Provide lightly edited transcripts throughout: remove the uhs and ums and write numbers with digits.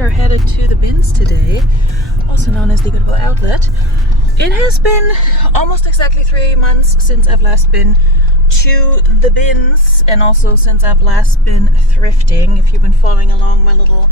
we are headed to the bins today, also known as the Goodwill outlet. It has been almost exactly 3 months since I've last been to the bins, and also since I've last been thrifting. If you've been following along my little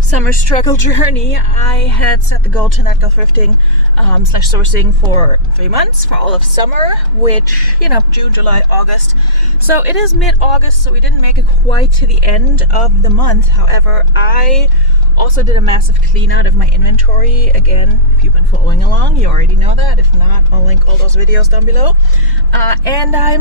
summer struggle journey, I had set the goal to not go thrifting slash sourcing for 3 months, for all of summer, which, you know, June, July, August. So it is mid-August, so we didn't make it quite to the end of the month. However, I also did a massive clean out of my inventory. Again, if you've been following along, you already know that. If not, I'll link all those videos down below. And I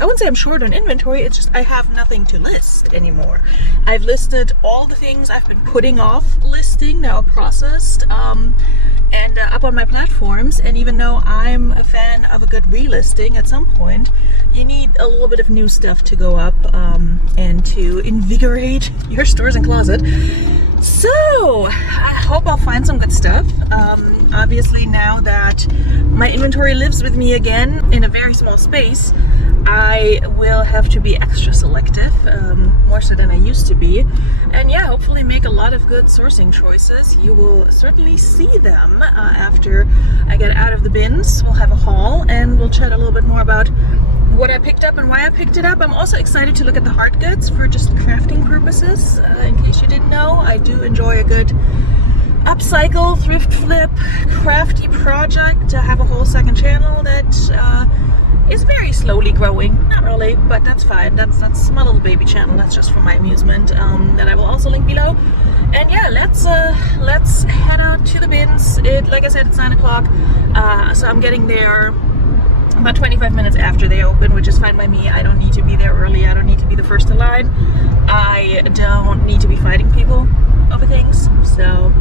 wouldn't say I'm short on inventory, it's just I have nothing to list anymore. I've listed all the things I've been putting off listing, now processed, and up on my platforms. And even though I'm a fan of a good relisting, at some point you need a little bit of new stuff to go up and to invigorate your stores and closet. So I hope I'll find some good stuff. Obviously, now that my inventory lives with me again in a very small space, I will have to be extra selective, more so than I used to be. And yeah, hopefully make a lot of good sourcing choices. You will certainly see them after I get out of the bins. We'll have a haul and we'll chat a little bit more about what I picked up and why I picked it up. I'm also excited to look at the hard goods for just crafting purposes. In case you didn't know, I do enjoy a good upcycle, thrift flip, crafty project. I have a whole second channel that is very slowly growing. Not really, but that's fine. That's my little baby channel. That's just for my amusement. That I will also link below. And yeah, let's head out to the bins. Like I said, it's 9 o'clock, so I'm getting there about 25 minutes after they open, which is fine by me. I don't need to be there early. I don't need to be the first in line. I don't need to be fighting people over things. So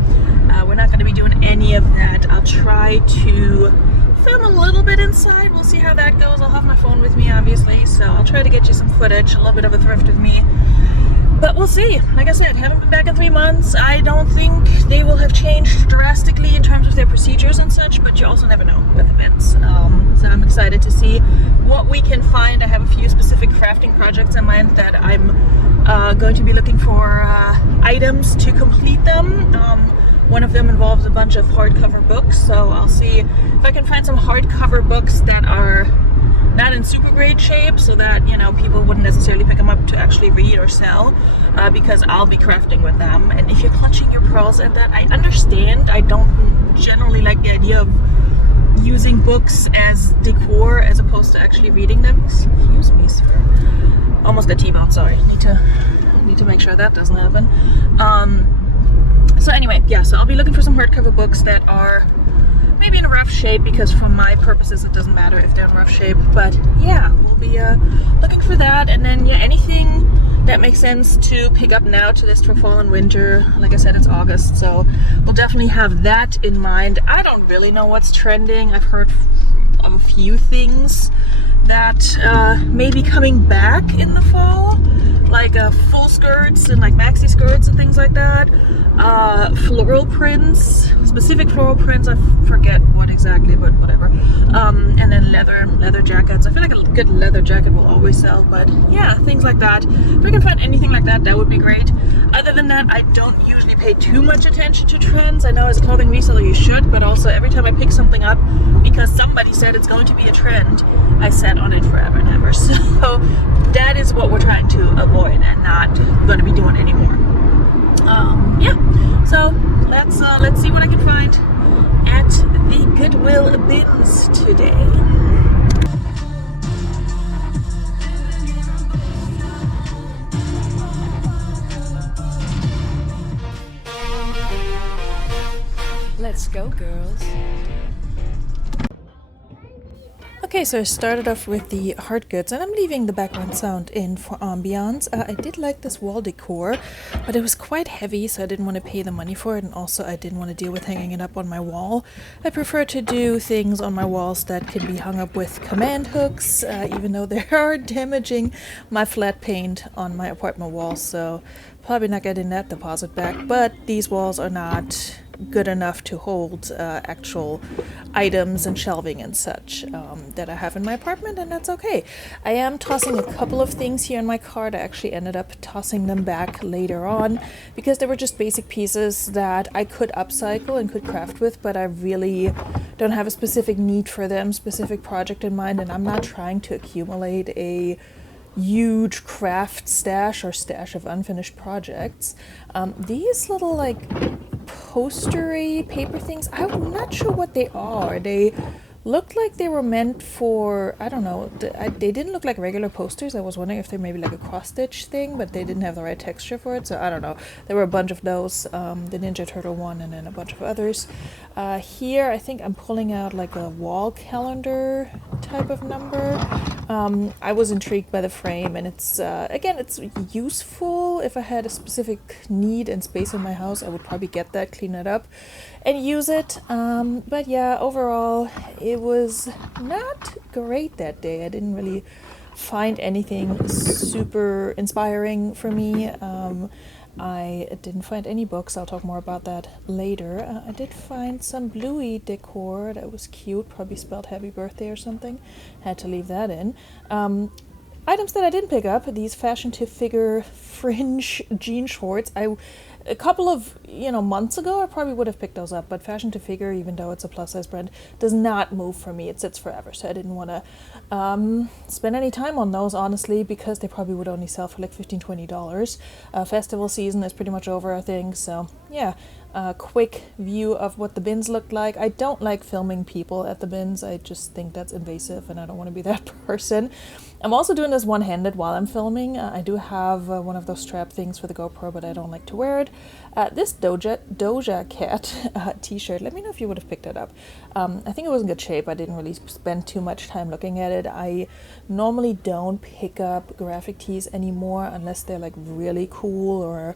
we're not going to be doing any of that. I'll try to film a little bit inside. We'll see how that goes. I'll have my phone with me, obviously, so I'll try to get you some footage, a little bit of a thrift with me. But we'll see. Like I said, haven't been back in 3 months. I don't think they will have changed drastically in terms of their procedures and such, but you also never know with events. So I'm excited to see what we can find. I have a few specific crafting projects in mind that I'm going to be looking for items to complete them. One of them involves a bunch of hardcover books, so I'll see if I can find some hardcover books that are not in super great shape, so that, you know, people wouldn't necessarily pick them up to actually read or sell, because I'll be crafting with them. And if you're clutching your pearls at that, I understand. I don't generally like the idea of using books as decor as opposed to actually reading them. Excuse me, sir. Almost got T-boned, sorry. Need to make sure that doesn't happen. So anyway, yeah, so I'll be looking for some hardcover books that are maybe in a rough shape, because for my purposes it doesn't matter if they're in rough shape. But yeah, we'll be looking for that. And then yeah, anything that makes sense to pick up now to list for fall and winter. Like I said, it's August, so we'll definitely have that in mind. I don't really know what's trending. I've heard of a few things that may be coming back in the fall, like full skirts and like maxi skirts and things like that. Floral prints, specific floral prints, I forget what exactly, but whatever. And then leather jackets. I feel like a good leather jacket will always sell, but yeah, things like that. If I can find anything like that, that would be great. Other than that, I don't usually pay too much attention to trends. I know as a clothing reseller you should, but also every time I pick something up because somebody said it's going to be a trend, I sat on it forever and ever. So that is what we're trying to avoid and not going to be doing anymore. Yeah, so let's see what I can find at the Goodwill bins today. Let's go, girls. Okay, so I started off with the hard goods, and I'm leaving the background sound in for ambiance. I did like this wall decor, but it was quite heavy, so I didn't want to pay the money for it, and also I didn't want to deal with hanging it up on my wall. I prefer to do things on my walls that can be hung up with command hooks, even though they are damaging my flat paint on my apartment walls, so probably not getting that deposit back. But these walls are not good enough to hold actual items and shelving and such that I have in my apartment, and that's okay. I am tossing a couple of things here in my cart. I actually ended up tossing them back later on because they were just basic pieces that I could upcycle and could craft with, but I really don't have a specific need for them, specific project in mind, and I'm not trying to accumulate a huge craft stash or stash of unfinished projects. These little like postery paper things, I'm not sure what they are. They looked like they were meant for, I don't know, they didn't look like regular posters. I was wondering if they're maybe like a cross-stitch thing, but they didn't have the right texture for it, so I don't know. There were a bunch of those, the Ninja Turtle one and then a bunch of others. Here I think I'm pulling out like a wall calendar type of number. I was intrigued by the frame, and it's again, it's useful. If I had a specific need and space in my house, I would probably get that, clean it up and use it. But yeah, overall it was not great that day. I didn't really find anything super inspiring for me. I didn't find any books. I'll talk more about that later. I did find some Bluey decor that was cute, probably spelled happy birthday or something. Had to leave that in. Items that I didn't pick up, these fashion to figure fringe jean shorts. A couple of months ago I probably would have picked those up, but fashion to figure, even though it's a plus size brand, does not move for me. It sits forever, so I didn't want to spend any time on those, honestly, because they probably would only sell for like $15-20. Festival season is pretty much over, I think, so yeah. A quick view of what the bins looked like. I don't like filming people at the bins. I just think that's invasive and I don't want to be that person. I'm also doing this one-handed while I'm filming. I do have one of those strap things for the GoPro, but I don't like to wear it. This Doja Cat t-shirt, let me know if you would have picked it up. I think it was in good shape. I didn't really spend too much time looking at it. I normally don't pick up graphic tees anymore unless they're like really cool or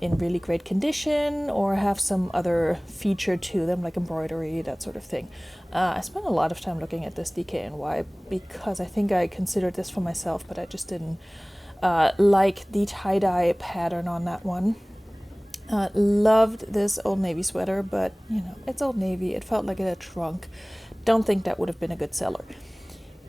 in really great condition or have some other feature to them, like embroidery, that sort of thing. I spent a lot of time looking at this DKNY because I think I considered this for myself, but I just didn't like the tie-dye pattern on that one. Loved this Old Navy sweater, but it's Old Navy. It felt like it had shrunk. Don't think that would have been a good seller.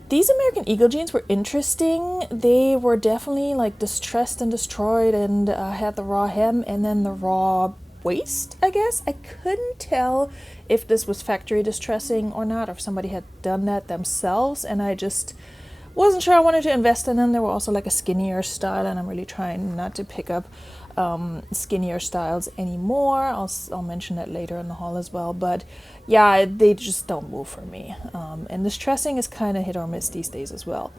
These American Eagle jeans were interesting. They were definitely like distressed and destroyed and had the raw hem and then the raw waist, I guess. I couldn't tell if this was factory distressing or not, or if somebody had done that themselves, and I just wasn't sure I wanted to invest in them. There were also like a skinnier style, and I'm really trying not to pick up skinnier styles anymore. I'll mention that later in the haul as well, but yeah, they just don't move for me, and the distressing is kind of hit or miss these days as well.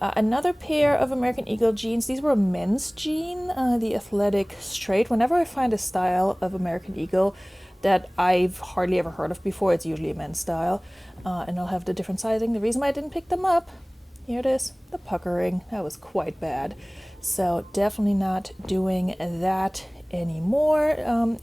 Another pair of American Eagle jeans. These were a men's jean, the athletic straight. Whenever I find a style of American Eagle that I've hardly ever heard of before, it's usually a men's style, and I'll have the different sizing. The reason why I didn't pick them up, here it is, the puckering. That was quite bad. So definitely not doing that anymore.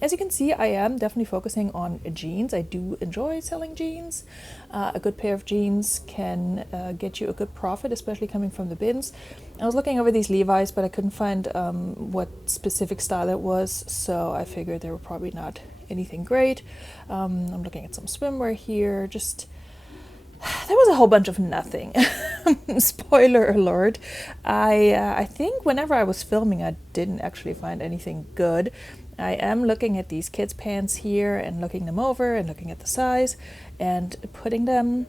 As you can see, I am definitely focusing on jeans. I do enjoy selling jeans. A good pair of jeans can get you a good profit, especially coming from the bins. I was looking over these Levi's, but I couldn't find what specific style it was, so I figured they were probably not anything great. I'm looking at some swimwear here. Just there was a whole bunch of nothing. Spoiler alert. I think whenever I was filming, I didn't actually find anything good. I am looking at these kids' pants here and looking them over and looking at the size and putting them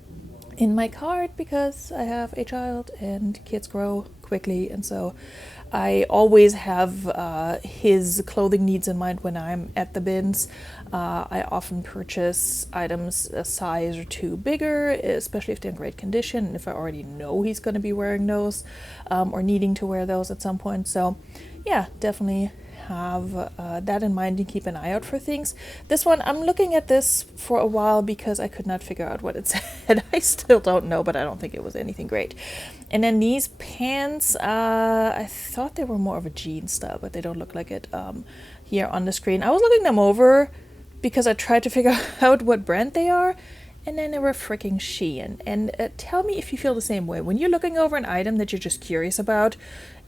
in my cart because I have a child and kids grow quickly, and so I always have his clothing needs in mind when I'm at the bins. I often purchase items a size or two bigger, especially if they're in great condition, and if I already know he's going to be wearing those or needing to wear those at some point. So yeah, definitely have that in mind and keep an eye out for things. This one, I'm looking at this for a while because I could not figure out what it said. I still don't know, but I don't think it was anything great. And then these pants, I thought they were more of a jean style, but they don't look like it here on the screen. I was looking them over because I tried to figure out what brand they are, and then they were freaking Shein. And tell me if you feel the same way. When you're looking over an item that you're just curious about,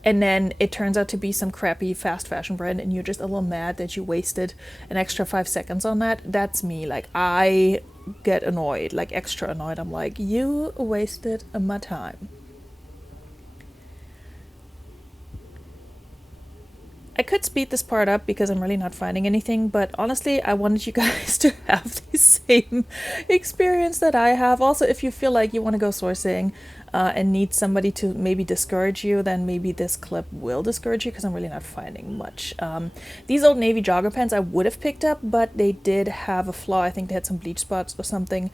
and then it turns out to be some crappy fast fashion brand and you're just a little mad that you wasted an extra 5 seconds on that. That's me. Like, I get annoyed, like extra annoyed. I'm like, you wasted my time. I could speed this part up because I'm really not finding anything, but honestly, I wanted you guys to have the same experience that I have. Also, if you feel like you want to go sourcing and need somebody to maybe discourage you, then maybe this clip will discourage you because I'm really not finding much. These Old Navy jogger pants I would have picked up, but they did have a flaw. I think they had some bleach spots or something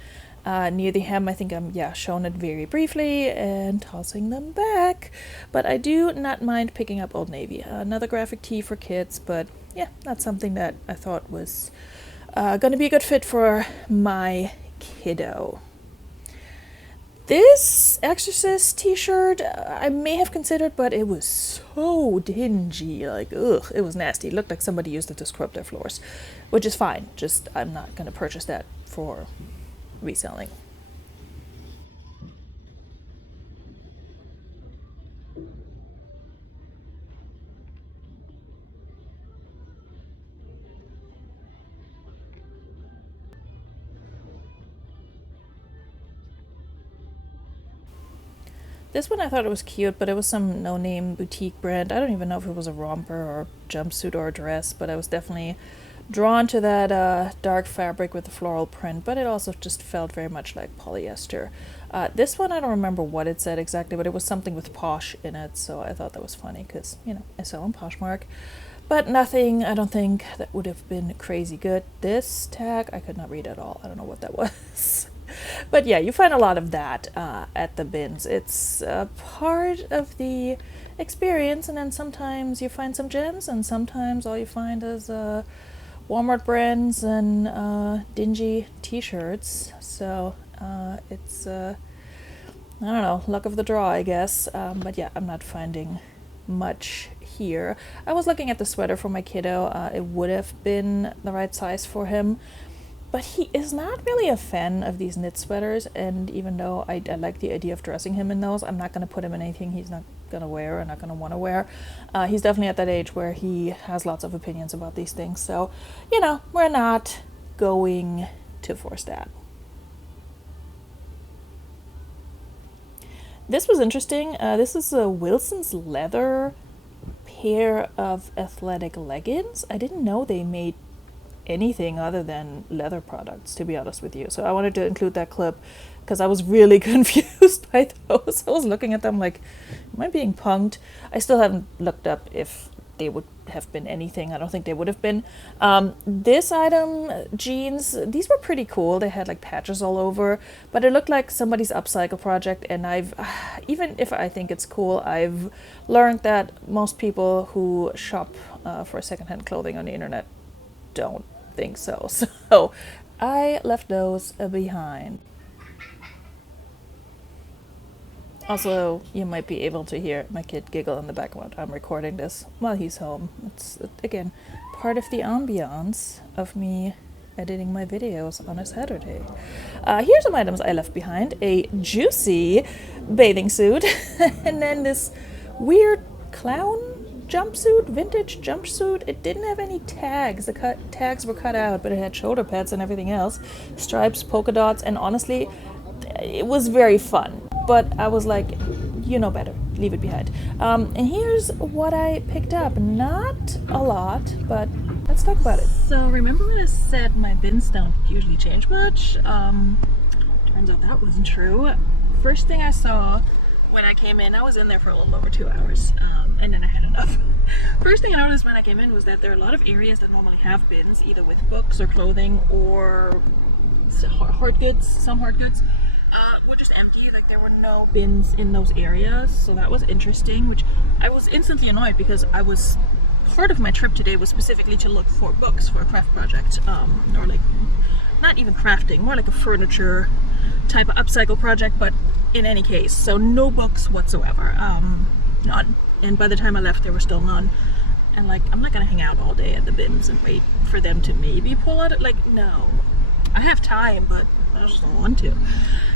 near the hem. I think I'm showing it very briefly and tossing them back, but I do not mind picking up Old Navy. Another graphic tee for kids, but yeah, that's something that I thought was going to be a good fit for my kiddo. This Exorcist t-shirt I may have considered, but it was so dingy. Like, ugh, it was nasty. It looked like somebody used it to scrub their floors, which is fine. Just, I'm not going to purchase that for reselling. This one I thought it was cute, but it was some no-name boutique brand. I don't even know if it was a romper or jumpsuit or a dress, but I was definitely drawn to that dark fabric with the floral print, but it also just felt very much like polyester. This one, I don't remember what it said exactly, but it was something with Posh in it, so I thought that was funny because, you know, I sell on Poshmark. But nothing, I don't think, that would have been crazy good. This tag, I could not read at all. I don't know what that was. But yeah, you find a lot of that at the bins. It's part of the experience, and then sometimes you find some gems, and sometimes all you find is Walmart brands and dingy t-shirts. So it's, I don't know, luck of the draw, I guess. But yeah, I'm not finding much here. I was looking at the sweater for my kiddo. It would have been the right size for him, but he is not really a fan of these knit sweaters, and even though I like the idea of dressing him in those, I'm not going to put him in anything he's not going to wear or not going to want to wear. He's definitely at that age where he has lots of opinions about these things, so, you know, we're not going to force that. This was interesting. This is a Wilson's leather pair of athletic leggings. I didn't know they made anything other than leather products, to be honest with you. So I wanted to include that clip because I was really confused by those. I was looking at them like, am I being punked? I still haven't looked up if they would have been anything. I don't think they would have been. This item, jeans, these were pretty cool. They had like patches all over, but it looked like somebody's upcycle project, and I've, even if I think it's cool, I've learned that most people who shop for secondhand clothing on the internet don't think so. So I left those behind. Also, you might be able to hear my kid giggle in the background. I'm recording this while he's home. It's, again, part of the ambiance of me editing my videos on a Saturday. Here's some items I left behind. A juicy bathing suit, and then this weird clown jumpsuit, vintage jumpsuit. It didn't have any tags. The tags were cut out, but it had shoulder pads and everything else. Stripes, polka dots, and honestly, it was very fun. But I was like, you know better, leave it behind. And here's what I picked up. Not a lot, but let's talk about it. So remember when I said my bins don't usually change much? Turns out that wasn't true. First thing I saw when I came in, I was in there for a little over 2 hours, and then I had enough. First thing I noticed when I came in was that there are a lot of areas that normally have bins, either with books or clothing or hard goods, some hard goods. Were just empty. Like, there were no bins in those areas, so that was interesting, which I was instantly annoyed because part of my trip today was specifically to look for books for a craft project, or like, not even crafting, more like a furniture type of upcycle project, but in any case, so no books whatsoever, none. And by the time I left, there were still none. And like, I'm not gonna hang out all day at the bins and wait for them to maybe pull out, like, no. I have time, but I just don't want to.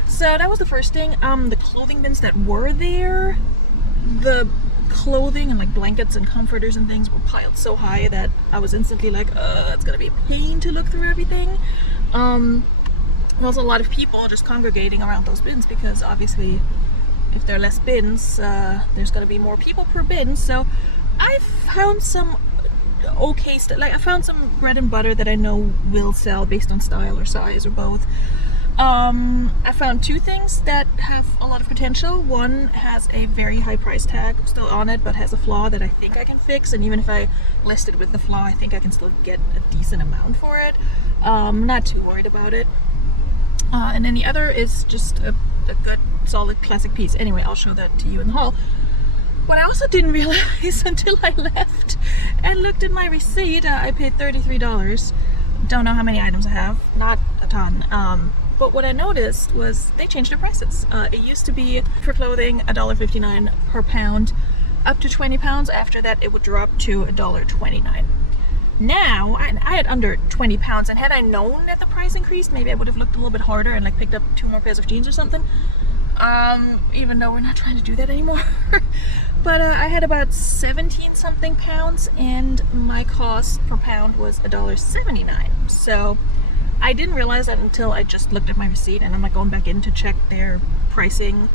So that was the first thing. The clothing bins that were there, the clothing and like blankets and comforters and things were piled so high that I was instantly like, it's gonna be a pain to look through everything. Also a lot of people just congregating around those bins because obviously if there are less bins, there's gonna be more people per bin. So I found some okay stuff. Like I found some bread and butter that I know will sell based on style or size or both. I found two things that have a lot of potential. One has a very high price tag still on it, but has a flaw that I think I can fix. And even if I list it with the flaw, I think I can still get a decent amount for it. Not too worried about it. And then the other is just a good, solid, classic piece. Anyway, I'll show that to you in the haul. What I also didn't realize until I left and looked at my receipt, I paid $33. Don't know how many items I have. Not a ton. But what I noticed was they changed their prices. It used to be for clothing $1.59 per pound, up to 20 pounds. After that, it would drop to $1.29. Now, I had under 20 pounds, and had I known that the price increased, maybe I would have looked a little bit harder and like picked up 2 more pairs of jeans or something. Even though we're not trying to do that anymore. But I had about 17 something pounds, and my cost per pound was $1.79. So I didn't realize that until I just looked at my receipt, and I'm like going back in to check their pricing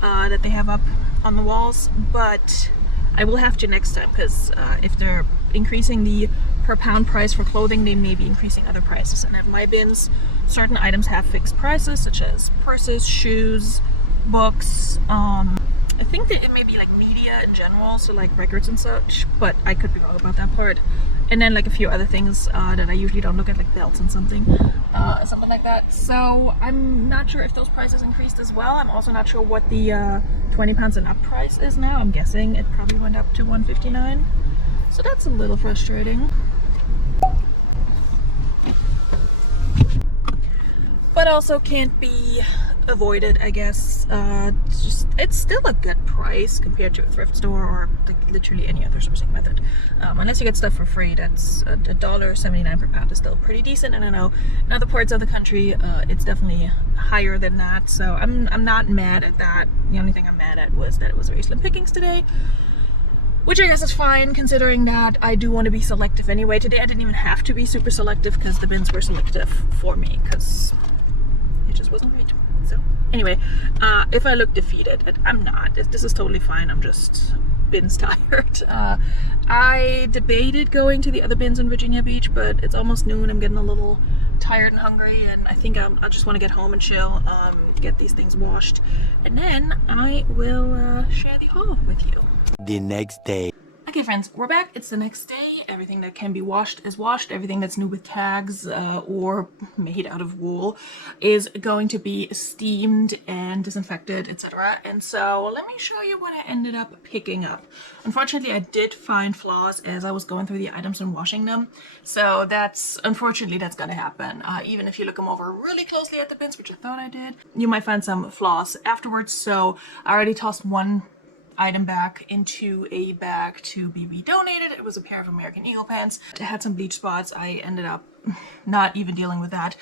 that they have up on the walls. But I will have to next time, because if they're increasing the per pound price for clothing, they may be increasing other prices. And at my bins, certain items have fixed prices, such as purses, shoes, books. I think that it may be like media in general, so like records and such, but I could be wrong about that part. And then like a few other things that I usually don't look at, like belts and something like that. So I'm not sure if those prices increased as well. I'm also not sure what the 20 pounds and up price is now. I'm guessing it probably went up to $1.59. So that's a little frustrating. But also can't be avoided, I guess. It's still a good price compared to a thrift store or like literally any other sourcing method. Unless you get stuff for free, that's $1.79 per pound is still pretty decent. And I know in other parts of the country, it's definitely higher than that. So I'm not mad at that. The only thing I'm mad at was that it was very slim pickings today, which I guess is fine considering that I do want to be selective anyway. Today I didn't even have to be super selective because the bins were selective for me, because it just wasn't right. So anyway, if I look defeated, I'm not. This is totally fine. I'm just bins tired. I debated going to the other bins in Virginia Beach, but it's almost noon. I'm getting a little tired and hungry, and I think I just want to get home and chill, get these things washed, and then I will share the haul with you. The next day. Okay friends, we're back. It's the next day. Everything that can be washed is washed. Everything that's new with tags or made out of wool is going to be steamed and disinfected, etc. And so let me show you what I ended up picking up. Unfortunately, I did find flaws as I was going through the items and washing them. So unfortunately that's gonna happen. Even if you look them over really closely at the bins, which I thought I did, you might find some flaws afterwards. So I already tossed one item back into a bag to be redonated. It was a pair of American Eagle pants. It had some bleach spots. I ended up not even dealing with that.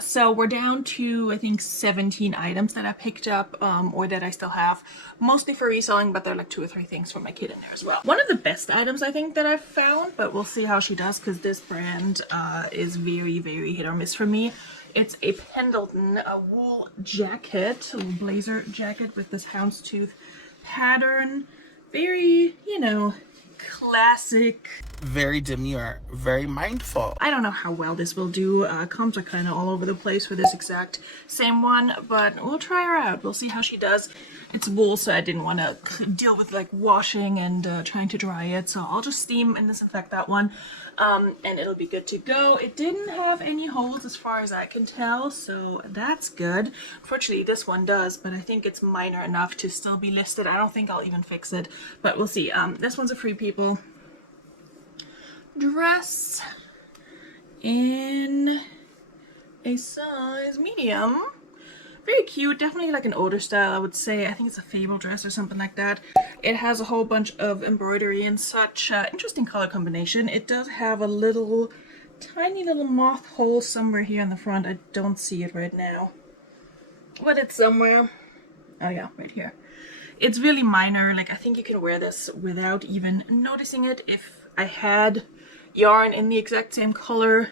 So we're down to, I think, 17 items that I picked up or that I still have, mostly for reselling, but there are like 2 or 3 things for my kid in there as well. One of the best items I think that I've found, but we'll see how she does because this brand is very, very hit or miss for me. It's a Pendleton wool jacket, a little blazer jacket with this houndstooth pattern. Very, you know, classic. Very demure, very mindful. I don't know how well this will do. Comps are kind of all over the place for this exact same one, but we'll try her out. We'll see how she does. It's wool, so I didn't want to deal with like washing and trying to dry it, so I'll just steam and disinfect that one, and it'll be good to go. It didn't have any holes as far as I can tell, so that's good. Unfortunately, this one does, but I think it's minor enough to still be listed. I don't think I'll even fix it, but we'll see. This one's a Free People dress in a size medium. Very cute, definitely like an older style, I would say. I think it's a Fable dress or something like that. It has a whole bunch of embroidery and such. Interesting color combination. It does have a little, tiny little moth hole somewhere here in the front. I don't see it right now, but it's somewhere. Oh yeah, right here. It's really minor. Like, I think you can wear this without even noticing it. If I had yarn in the exact same color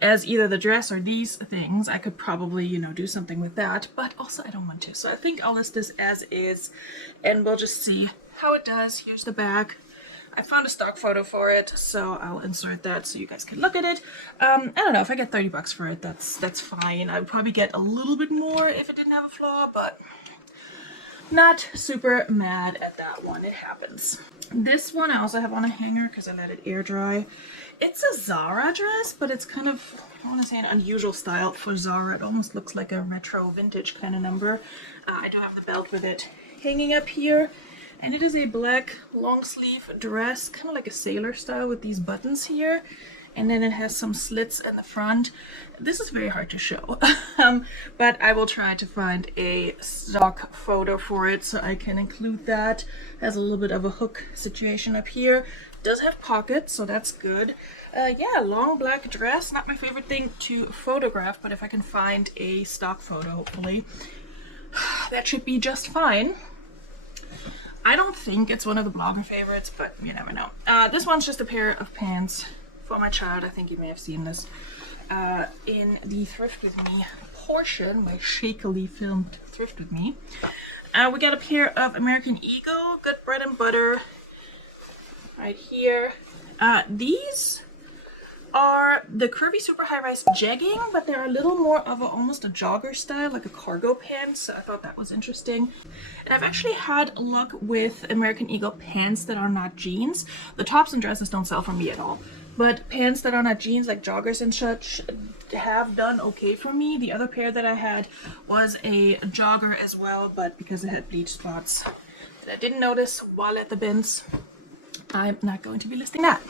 as either the dress or these things, I could probably, you know, do something with that, but also I don't want to. So I think I'll list this as is, and we'll just see how it does. Here's the back. I found a stock photo for it, so I'll insert that so you guys can look at it. I don't know, if I get 30 bucks for it, that's fine. I would probably get a little bit more if it didn't have a flaw, but not super mad at that one. It happens. This one I also have on a hanger because I let it air dry. It's a Zara dress, but it's kind of, I don't want to say an unusual style for Zara. It almost looks like a retro vintage kind of number. I do have the belt with it hanging up here. And it is a black long sleeve dress, kind of like a sailor style with these buttons here. And then it has some slits in the front. This is very hard to show, but I will try to find a stock photo for it so I can include that. Has a little bit of a hook situation up here. Does have pockets, so that's good. Yeah, long black dress. Not my favorite thing to photograph, but if I can find a stock photo, hopefully, that should be just fine. I don't think it's one of the blogger favorites, but you never know. This one's just a pair of pants for my child. I think you may have seen this in the Thrift With Me portion, my shakily filmed Thrift With Me. We got a pair of American Eagle, good bread and butter right here. These are the curvy super high-rise jegging, but they're a little more of almost a jogger style, like a cargo pants. So I thought that was interesting. And I've actually had luck with American Eagle pants that are not jeans. The tops and dresses don't sell for me at all, but pants that are not jeans, like joggers and such, have done okay for me. The other pair that I had was a jogger as well, but because it had bleach spots that I didn't notice while at the bins, I'm not going to be listing that.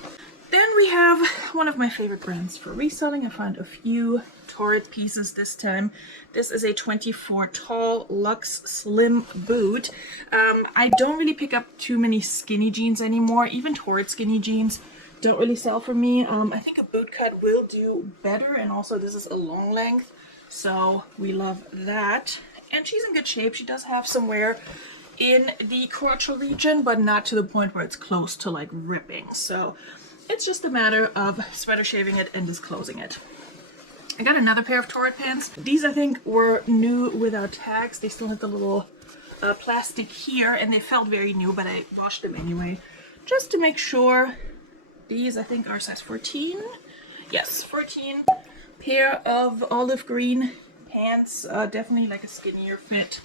Then we have one of my favorite brands for reselling. I found a few Torrid pieces this time. This is a 24 tall luxe slim boot. I don't really pick up too many skinny jeans anymore. Even Torrid skinny jeans don't really sell for me. I think a boot cut will do better, and also this is a long length, so we love that. And she's in good shape. She does have some wear in the crotchal region, but not to the point where it's close to like ripping. So it's just a matter of sweater shaving it and disclosing it. I got another pair of Torrid pants. These I think were new without tags. They still had the little plastic here, and they felt very new, but I washed them anyway just to make sure. These I think are size 14. Yes, 14. Pair of olive green pants. Definitely like a skinnier fit.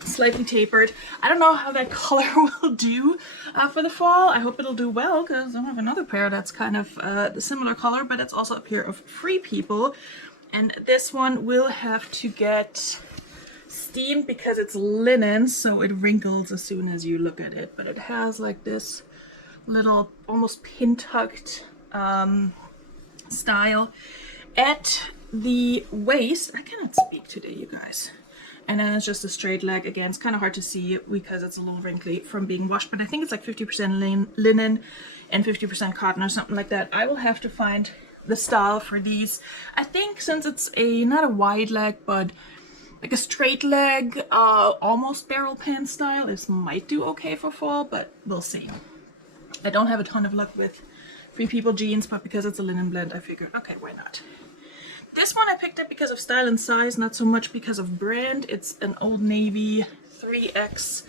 Slightly tapered. I don't know how that color will do for the fall. I hope it'll do well, because I have another pair that's kind of the similar color, but it's also a pair of Free People, and this one will have to get steamed because it's linen, so it wrinkles as soon as you look at it. But it has like this little almost pin tucked style at the waist. I cannot speak today, you guys. And then it's just a straight leg. Again, it's kind of hard to see because it's a little wrinkly from being washed, but I think it's like 50% linen and 50% cotton or something like that. I will have to find the style for these. I think since it's not a wide leg, but like a straight leg, almost barrel pant style, this might do okay for fall, but we'll see. I don't have a ton of luck with Free People jeans, but because it's a linen blend, I figured, okay, why not? This one I picked up because of style and size, not so much because of brand. It's an Old Navy 3X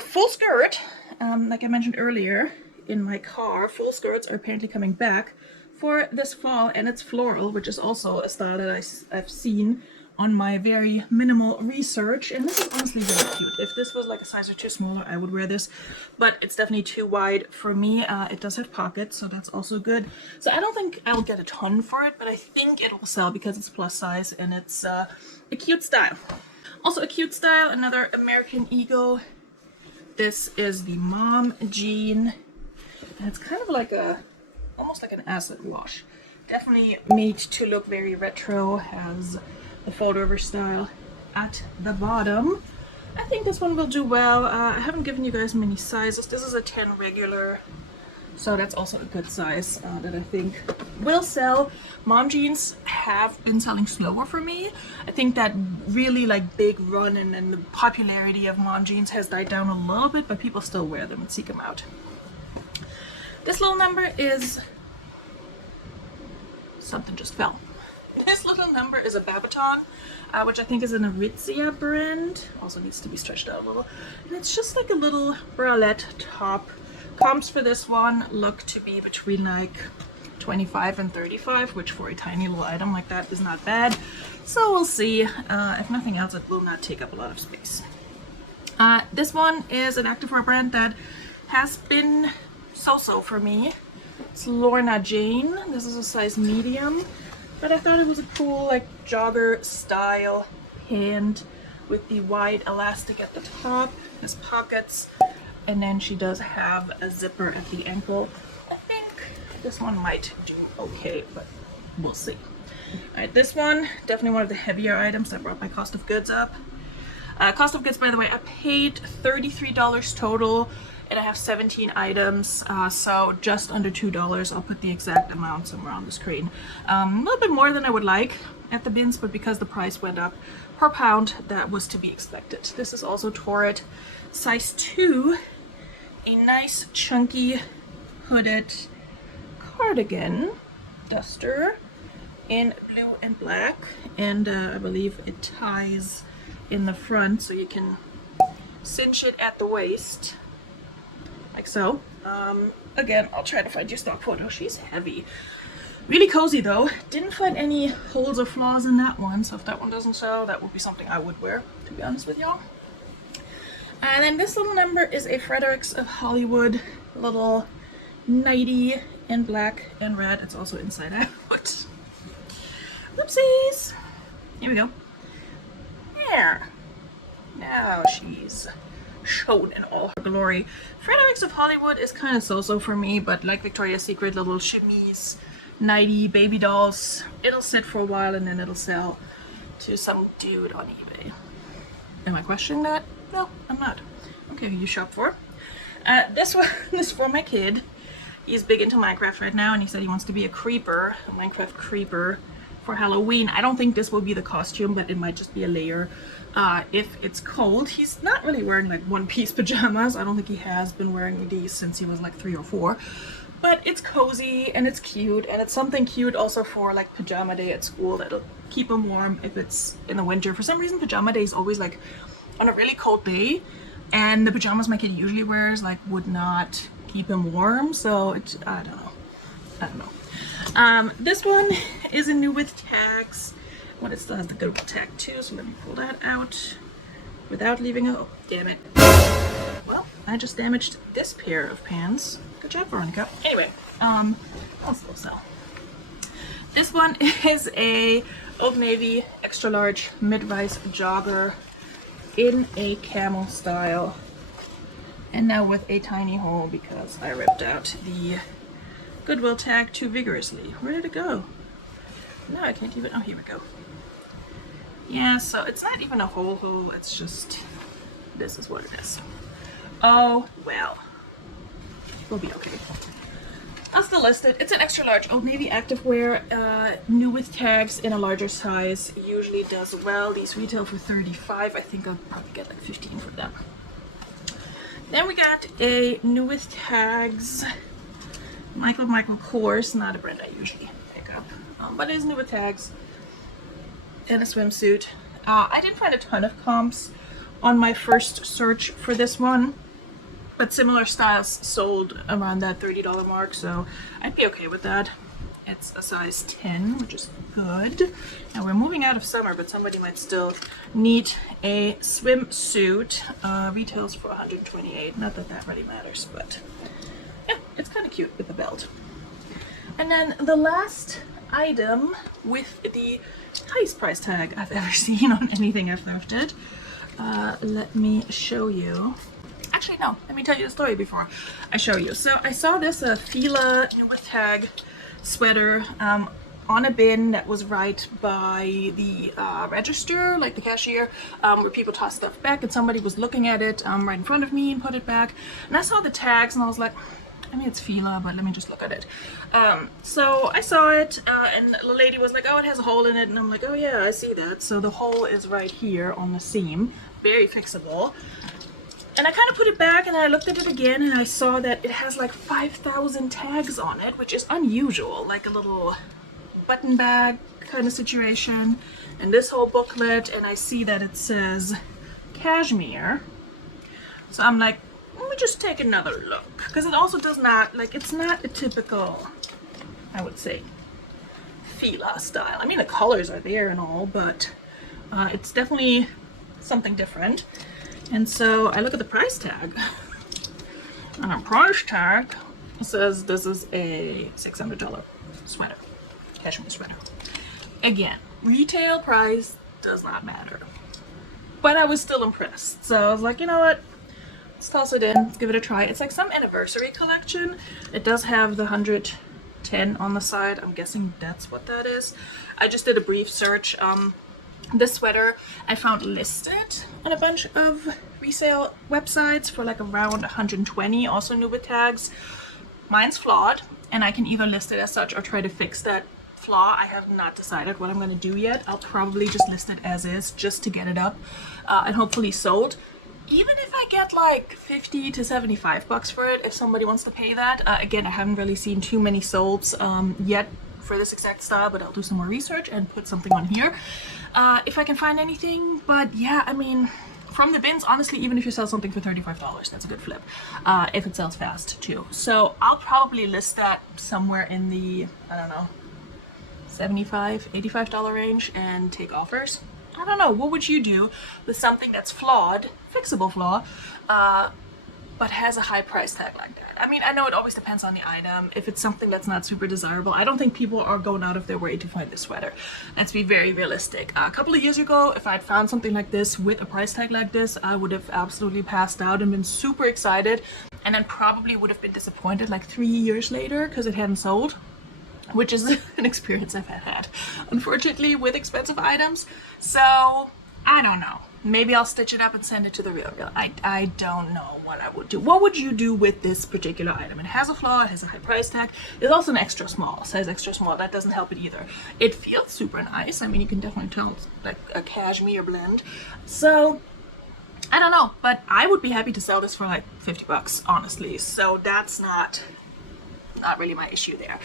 full skirt. Like I mentioned earlier in my car, full skirts are apparently coming back for this fall, and it's floral, which is also a style that I've seen on my very minimal research, and this is honestly very cute. If this was like a size or two smaller, I would wear this, but it's definitely too wide for me. It does have pockets, so that's also good. So I don't think I'll get a ton for it, but I think it will sell because it's plus size and it's a cute style. Also a cute style, another American Eagle. This is the mom jean, and it's kind of like almost like an acid wash. Definitely made to look very retro, has the photo of her style at the bottom. I think this one will do well. I haven't given you guys many sizes. This is a 10 regular, So that's also a good size that I think will sell. Mom jeans have been selling slower for me. I think that really like big run and the popularity of mom jeans has died down a little bit, but people still wear them and seek them out. This little number is... something just fell. This little number is a Babaton, which I think is an Aritzia brand. Also needs to be stretched out a little. And it's just like a little bralette top. Comps for this one look to be between like 25 and 35, which for a tiny little item like that is not bad. So we'll see. If nothing else, it will not take up a lot of space. This one is an activewear brand that has been so-so for me. It's Lorna Jane. This is a size medium, but I thought it was a cool like jogger style pant with the wide elastic at the top, has pockets, and then she does have a zipper at the ankle. I think this one might do okay, but we'll see. Alright, this one, definitely one of the heavier items that brought my cost of goods up. Cost of goods, by the way, I paid $33 total, and I have 17 items, so just under $2. I'll put the exact amount somewhere on the screen. A little bit more than I would like at the bins, but because the price went up per pound, that was to be expected. This is also Torrid size 2, a nice chunky hooded cardigan duster in blue and black, and I believe it ties in the front so you can cinch it at the waist like so. Again, I'll try to find your stock photo. She's heavy, really cozy though. Didn't find any holes or flaws in that one, so if that one doesn't sell, that would be something I would wear, to be honest with y'all. And then this little number is a Fredericks of Hollywood little nightie in black and red. It's also inside out. Whoopsies. Here we go. There. Now she's shown in all her glory. Fredericks of Hollywood is kind of so-so for me, but like Victoria's Secret, little chemise, nightie, baby dolls, it'll sit for a while and then it'll sell to some dude on eBay. Am I questioning that? No, I'm not. Okay, who you shop for? This one is for my kid. He's big into Minecraft right now, and he said he wants to be a creeper, a Minecraft creeper for Halloween. I don't think this will be the costume, but it might just be a layer. If it's cold, he's not really wearing like one-piece pajamas. I don't think he has been wearing these since he was like 3 or 4. But it's cozy and it's cute, and it's something cute also for like pajama day at school that'll keep him warm if it's in the winter. For some reason, pajama day is always like on a really cold day, and the pajamas my kid usually wears like would not keep him warm, so it's, I don't know. This one is a new with tags. Well, it still has the Goodwill tag too, so let me pull that out without leaving a... Oh, damn it. Well, I just damaged this pair of pants. Good job, Veronika. Anyway, I'll still sell. This one is a Old Navy extra large mid-rise jogger in a camel style, and now with a tiny hole because I ripped out the Goodwill tag too vigorously. Where did it go? No, I can't even... Oh, here we go. Yeah, so it's not even a hole, it's just... this is what it is. Oh, well. We'll be okay. I'll still list it. It's an extra large Old Navy activewear, new with tags in a larger size. Usually does well. These retail for $35. I think I'll probably get like 15 for them. Then we got a new with tags Michael Kors, not a brand I usually pick up, but it is new with tags, and a swimsuit. I didn't find a ton of comps on my first search for this one, but similar styles sold around that $30 mark, so I'd be okay with that. It's a size 10, which is good. Now we're moving out of summer, but somebody might still need a swimsuit. Retails for $128. Not that that really matters, but yeah, it's kind of cute with the belt. And then the last item with the highest price tag I've ever seen on anything I've thrifted. Let me show you. Actually, no, let me tell you the story before I show you. So I saw this Fila new with tag sweater on a bin that was right by the register, like the cashier, where people toss stuff back, and somebody was looking at it right in front of me and put it back. And I saw the tags and I was like, I mean, it's Fila, but let me just look at it. So I saw it, and the lady was like, oh, it has a hole in it. And I'm like, oh yeah, I see that. So the hole is right here on the seam. Very fixable. And I kind of put it back and I looked at it again and I saw that it has like 5,000 tags on it, which is unusual, like a little button bag kind of situation. And this whole booklet, and I see that it says cashmere. So I'm like, let me just take another look, because it also does not, like, it's not a typical, I would say, Fila style. I mean, the colors are there and all, but it's definitely something different. And so I look at the price tag, and our price tag says this is a $600 sweater, cashmere sweater. Again, retail price does not matter, but I was still impressed. So I was like, you know what? Let's toss it in, let's give it a try. It's like some anniversary collection. It does have the 110 on the side. I'm guessing that's what that is. I just did a brief search. This sweater I found listed on a bunch of resale websites for like around 120, also new with tags. Mine's flawed, and I can either list it as such or try to fix that flaw. I have not decided what I'm going to do yet. I'll probably just list it as is just to get it up and hopefully sold. Even if I get like 50 to 75 bucks for it, if somebody wants to pay that. Again, I haven't really seen too many solds yet for this exact style, but I'll do some more research and put something on here if I can find anything. But yeah, I mean, from the bins, honestly, even if you sell something for $35, that's a good flip if it sells fast too. So I'll probably list that somewhere in the, I don't know, $75, $85 range and take offers. I don't know, what would you do with something that's flawed, fixable flaw, but has a high price tag like that? I mean, I know it always depends on the item. If it's something that's not super desirable, I don't think people are going out of their way to find this sweater. Let's be very realistic. A couple of years ago, if I'd found something like this with a price tag like this, I would have absolutely passed out and been super excited, and then probably would have been disappointed like 3 years later because it hadn't sold, which is an experience I've had, unfortunately, with expensive items. So I don't know. Maybe I'll stitch it up and send it to the Real. I don't know what I would do. What would you do with this particular item? It has a flaw, it has a high price tag. It's also an extra small, size extra small. That doesn't help it either. It feels super nice. I mean, you can definitely tell it's like a cashmere blend. So I don't know, but I would be happy to sell this for like 50 bucks, honestly. So that's not really my issue there.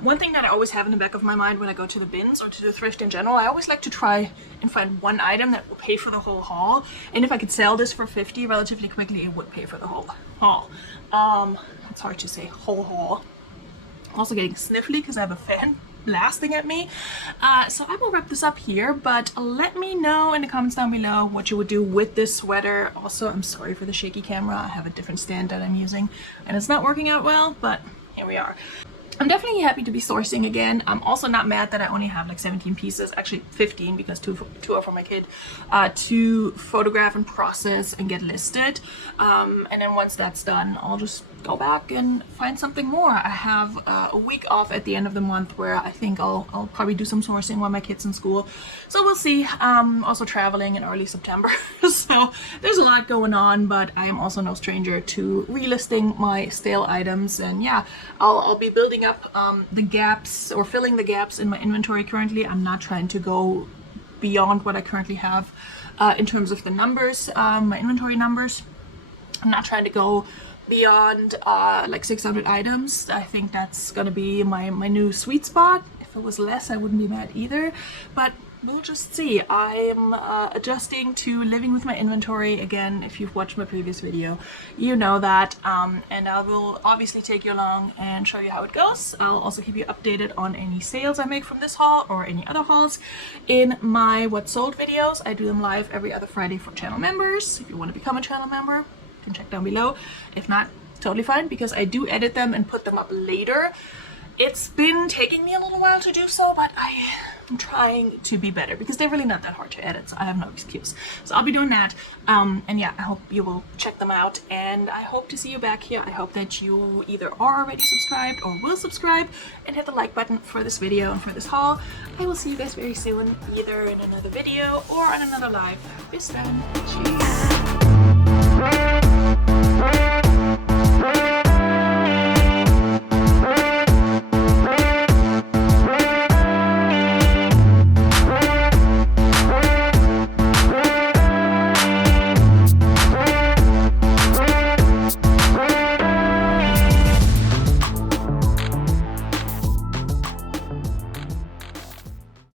One thing that I always have in the back of my mind when I go to the bins or to the thrift in general, I always like to try and find one item that will pay for the whole haul. And if I could sell this for 50 relatively quickly, it would pay for the whole haul. It's hard to say whole haul. I'm also getting sniffly because I have a fan blasting at me. So I will wrap this up here, but let me know in the comments down below what you would do with this sweater. Also, I'm sorry for the shaky camera. I have a different stand that I'm using and it's not working out well, but here we are. I'm definitely happy to be sourcing again. I'm also not mad that I only have like 17 pieces, actually 15 because two are for my kid, to photograph and process and get listed. And then once that's done, I'll just go back and find something more. I have a week off at the end of the month where I think I'll probably do some sourcing while my kid's in school. So we'll see. Also traveling in early September. So there's a lot going on, but I am also no stranger to relisting my stale items. And yeah, I'll be building up the gaps or filling the gaps in my inventory currently. I'm not trying to go beyond what I currently have in terms of the numbers, my inventory numbers. I'm not trying to go beyond like 600 items. I think that's gonna be my new sweet spot. If it was less, I wouldn't be mad either, but we'll just see. I'm adjusting to living with my inventory again. If you've watched my previous video, you know that, and I will obviously take you along and show you how it goes. I'll also keep you updated on any sales I make from this haul or any other hauls in my what sold videos. I do them live every other Friday for channel members. If you want to become a channel member, you can check down below. If not, totally fine, because I do edit them and put them up later. It's been taking me a little while to do so, but I am trying to be better because they're really not that hard to edit, so I have no excuse. So I'll be doing that, and yeah, I hope you will check them out, and I hope to see you back here. I hope that you either are already subscribed or will subscribe and hit the like button for this video and for this haul. I will see you guys very soon, either in another video or on another live. Bis dann. Cheers.